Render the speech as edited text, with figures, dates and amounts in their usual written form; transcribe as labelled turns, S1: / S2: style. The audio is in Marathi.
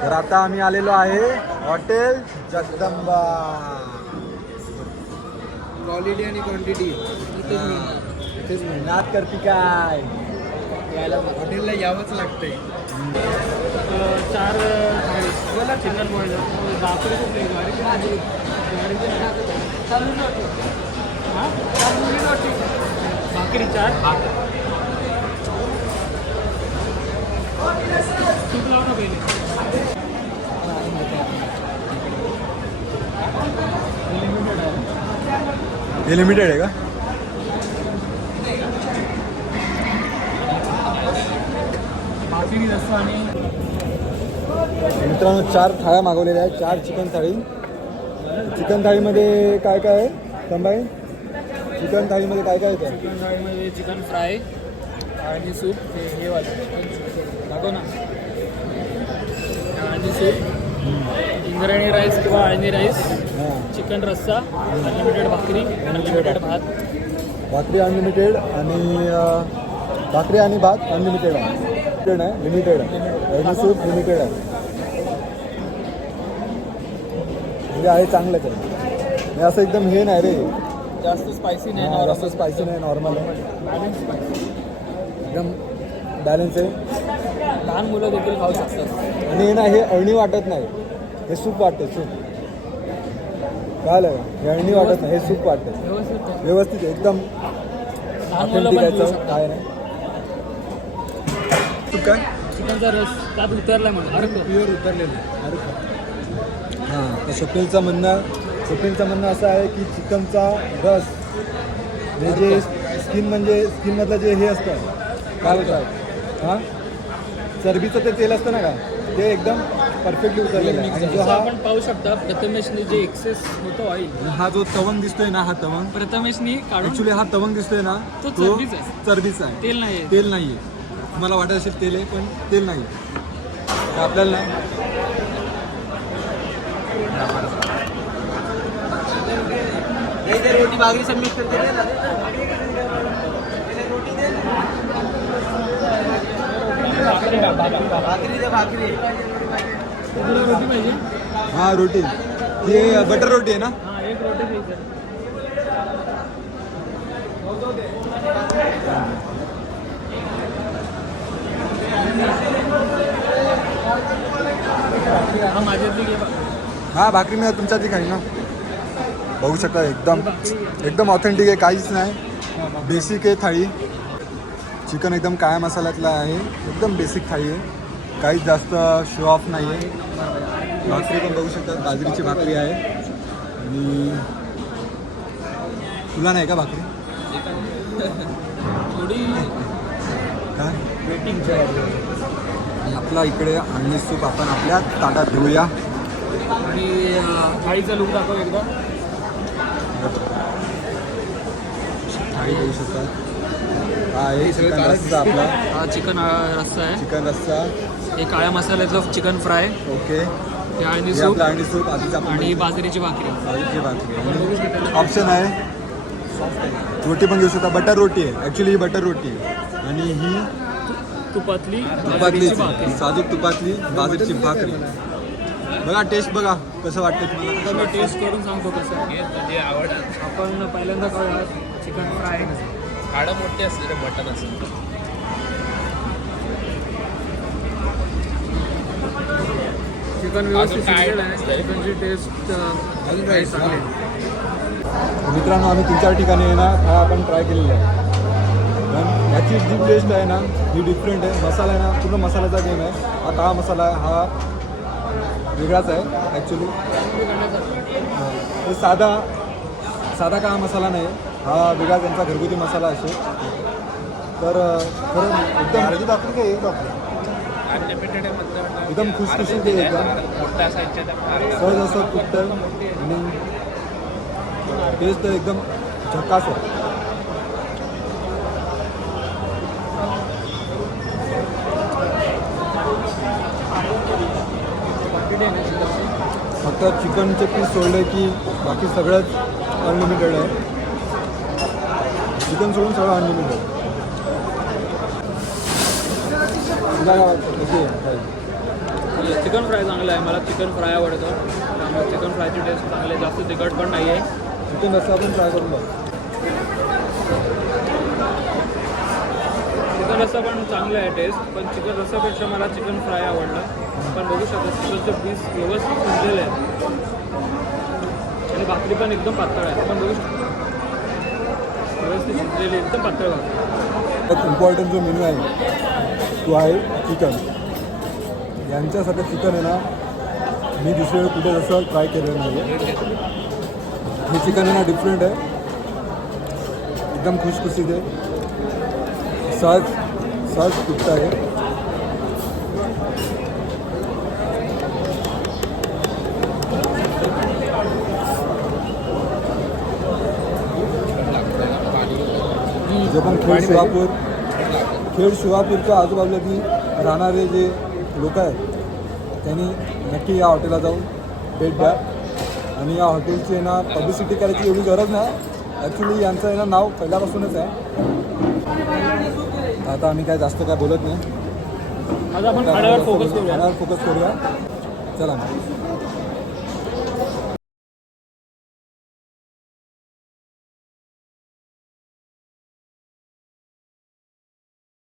S1: तर आता आम्ही आलेलो आहे हॉटेल जगदंबा.
S2: क्वालिटी आणि क्वांटिटी
S1: इथेच नाद करते काय,
S2: यायला हॉटेलला यावंच लागतंय.
S3: 4 बोला चिकन बॉईल भाकरी कुठली गाडी हां भाकरी 4 सूप लाव ना पहिले.
S1: हे लिमिटेड आहे का?
S3: भाकरी रस्सा आणि
S1: मित्रांनो 4 थाळ्या मागवलेल्या आहेत, 4 चिकन थाळी. चिकन थाळीमध्ये काय काय आहे संभाई? चिकन थाळीमध्ये काय काय येतं?
S3: चिकन थाळीमध्ये चिकन फ्राय आणि सूप हे वाटतं दाखव ना. आणि सूप इंद्रायणी राईस किंवा अळणी राईस,
S1: हां,
S3: चिकन रस्सा, अनलिमिटेड भाकरी, अनलिमिटेड भात.
S1: भाकरी अनलिमिटेड आणि भाकरी आणि भात अनलिमिटेड आहे. लिमिटेड आहे, लिमिटेड आहे. आणि सूप लिमिटेड आहे. म्हणजे आहे चांगलंच आहे. म्हणजे असं एकदम हे नाही रे,
S3: जास्त स्पायसी नाही,
S1: हां, जास्त स्पायसी नाही, नॉर्मल आहे,
S3: बॅलन्स स्पायसी.
S1: एकदम बॅलन्स आहे.
S3: लहान मुलं देखील खाऊ शकतात.
S1: आणि हे ना हे अळणी वाटत नाही, हे सूप वाटतं. सूप कळलं का? हे अळणी वाटत नाही, हे सूप वाटतं.
S3: व्यवस्थित आहे.
S1: व्यवस्थित आहे, एकदम
S3: लहान मुलं
S1: ऑथेंटिक
S3: पण
S1: आहे.
S3: घेऊ
S1: चव
S3: शकतात.
S1: काय नाही. सूप काय
S3: चिकनचा रस त्यात उतरलाय म्हणून अर्क
S2: प्युअर उतरलेलं.
S1: हां, तर स्वप्नीलचं म्हणणं असं आहे की चिकनचा रस म्हणजे जे स्किनमधलं जे हे असतं काय बोलतात, हां, चरबीचं ते तेल असतं ना का, ते एकदम परफेक्टली उतरलेलं आहे. आणि जो
S3: जसं
S1: हा
S3: आपण पाहू शकता प्रथमेशने जे एक्सेस होतो ऑइल
S1: हा जो तवंग दिसतोय ना, हा तवंग
S3: प्रथमेशनी काढून
S1: ॲक्च्युली हा तवंग दिसतोय ना,
S3: तो चरबीचा आहे.
S1: चरबीचा आहे,
S3: तेल नाही आहे.
S1: तेल नाही आहे. तुम्हाला वाटत असेल तेल आहे, पण तेल नाही. तर आपल्याला
S2: रोटी भाकरी सब मिक्स करते हैं ना. भाकरी दे भाकरी.
S3: तुला रोटी पाहिजे?
S1: हां रोटी, हे बटर रोटी आहे ना.
S3: हां, एक रोटी द्यायची. हा माझ्यातली घे बा.
S1: हां भाकरी मी तुमच्या ती खाईन ना. बघू शकता एकदम ऑथेंटिक आहे, काहीच नाही. बेसिक आहे थाळी. चिकन एकदम काळ्या मसाल्यातला आहे, एकदम बेसिक थाळी आहे, काहीच जास्त शो ऑफ नाही आहे. भाकरी पण बघू शकता, बाजरीची भाकरी आहे. आणि तुला नाही का भाकरी?
S3: थोडी
S1: काय
S3: वेटिंगच्या
S1: आणि आपला इकडे अळणी सूप आपण आपल्या ताटात घेऊया.
S3: आणि थाळीचा लुक दाखव एकदा.
S1: थाळी बघू शकता. हा आहे चिकन रस्सा आपला,
S3: हा चिकन रस्सा आहे.
S1: चिकन रस्सा.
S3: हे काळ्या मसाल्याचं चिकन फ्राय,
S1: ओके,
S3: हे अळणी
S1: हे
S3: सूप
S1: आपलं अळणी सूप आधीच आपण
S3: आणि बाजरीची भाकरी.
S1: बाजरीची भाकरी. ऑप्शन आहे रोटी पण घेऊ शकता. बटर रोटी आहे ॲक्च्युली, ही बटर रोटी आहे. आणि ही
S3: तुपातली
S1: तुपातली
S3: बाजरीची भाकरी.
S1: साजूक तुपातली बाजरीची भाकरी. बघा टेस्ट बघा कसं वाटतं तुम्हाला.
S3: आता मी टेस्ट करून सांगतो कसं.
S2: तुझी आवड.
S3: आपण पहिल्यांदा करूया चिकन फ्राय.
S2: हाडं मोठी असली तर मटन असेल.
S3: चिकन व्यवस्थित
S2: अजून काय?
S3: शिजलेलं आहे. चिकनची टेस्ट
S1: अजून
S3: काही
S1: काय?
S3: चांगली आहे.
S1: मित्रांनो आम्ही 3-4 ठिकाणी आहे ना हा आपण ट्राय केलेला आहे. पण ह्याची जी टेस्ट आहे ना ही डिफरंट आहे. मसाला आहे ना पूर्ण मसाल्याचा गेम आहे. हा काळा मसाला आहे, हा वेगळाच आहे ॲक्च्युली. हे साधा काळा मसाला नाही, हा वेगळा त्यांचा घरगुती मसाला असेल. तर खरं एकदम भाकरी काय एक भाकरी एकदम खुसखुशीत आहे, एकदम
S2: मोठा असायच्या तर
S1: सहज असं कुठं. आणि टेस्ट एकदम झकास आहे. फक्त चिकनचे पीस सोडले की बाकी सगळंच अनलिमिटेड आहे. चिकन सोडून सगळं अनलिमिटेड. तुला काय वाटतं कशी आहे?
S3: चांगलं आहे. चिकन फ्राय चांगलं आहे. मला चिकन फ्राय आवडतं. त्यामुळे चिकन फ्रायची टेस्ट चांगली आहे. जास्त तिखट पण नाही आहे.
S1: चिकन रस्सा पण ट्राय करून बघ.
S3: चिकन रस्सा पण चांगलं आहे टेस्ट. पण चिकन रस्सापेक्षा मला चिकन फ्राय आवडलं. पण बघू शकता चिकनचे पीस व्यवस्थित शिजलेले आहेत आणि भाकरी पण एकदम पातळ आहे. आपण बघू शकतो व्यवस्थित शिजलेली एकदम पातळ भाकरी.
S1: एक इम्पॉर्टंट जो मेन्यू आहे तो आहे चिकन. यांच्यासाठी चिकन आहे ना मी दुसऱ्या वेळी कुठे जसं ट्राय केलेलं नाही आहे. हे चिकन आहे ना डिफरंट आहे. एकदम खुशखुशीत आहे. सहज तुटतं आहे. जे पण खेड शिवापूरच्या आजूबाजूला जी राहणारे जे लोक आहेत त्यांनी नक्की या हॉटेलला जाऊन भेट द्या. आणि या हॉटेलची आहे ना पब्लिसिटी करायची एवढी गरज नाही. ॲक्च्युली यांचं आहे ना नाव पहिल्यापासूनच आहे. आता आम्ही काय जास्त काय बोलत नाही.
S3: आता आपण खाण्यावर फोकस करूया.
S1: खाण्यावर फोकस करूया. चला